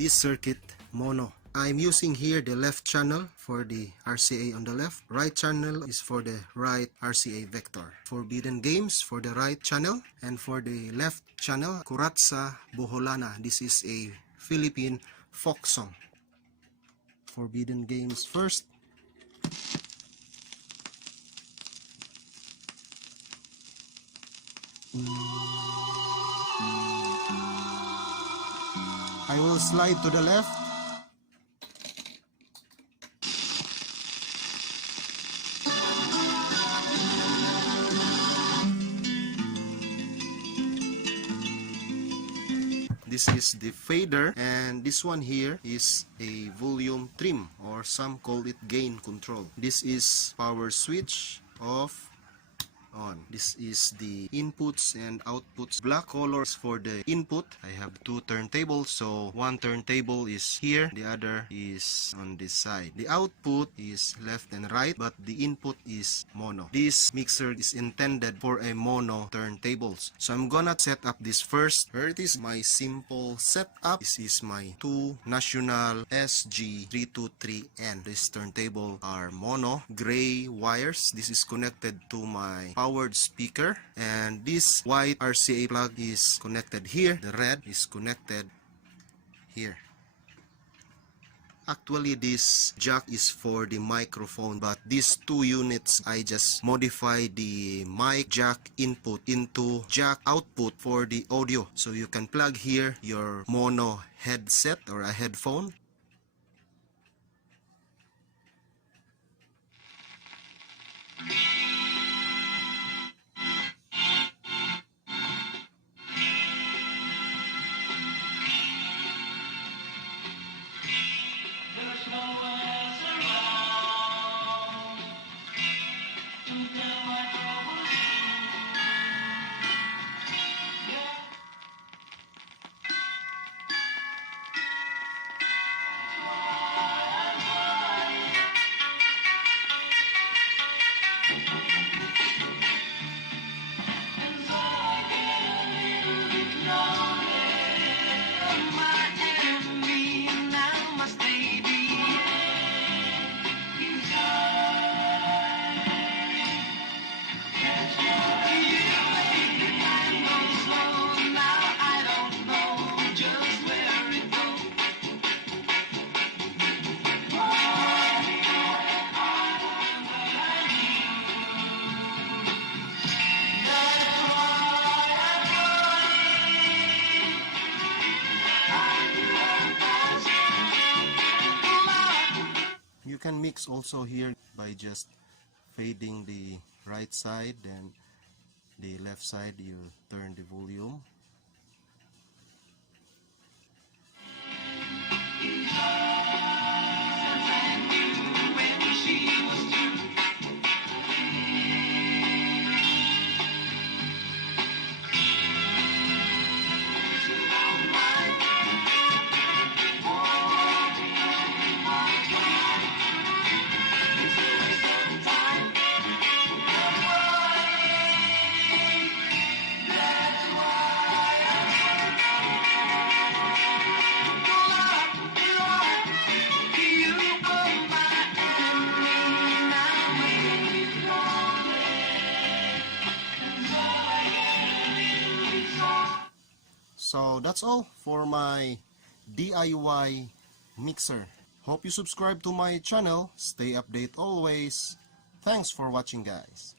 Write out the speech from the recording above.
this circuit mono. I'm using here the left channel for the RCA on the left. Right channel is for the right RCA vector. Forbidden Games for the right channel. And for the left channel, Kuratsa Boholana. This is a Philippine folk song. Forbidden Games first. I will slide to the left. This is the fader, and this one here is a volume trim, or some call it gain control. This is power switch off, on. This is the inputs and outputs. Black colors for the input. I have two turntables, so one turntable is here, the other is on this side. The output is left and right, but the input is mono. This mixer is intended for a mono turntables. So I'm gonna set up this first. Here it is, my simple setup. This is my two National SG323N. This turntable are mono, gray wires. This is connected to my powered speaker, and this white RCA plug is connected here. The red is connected here. Actually, this jack is for the microphone, but these two units, I just modify the mic jack input into jack output for the audio. So you can plug here your mono headset or a headphone. You can mix also here by just fading the right side, then the left side you turn the volume. So that's all for my DIY mixer. Hope you subscribe to my channel. Stay updated always. Thanks for watching, guys.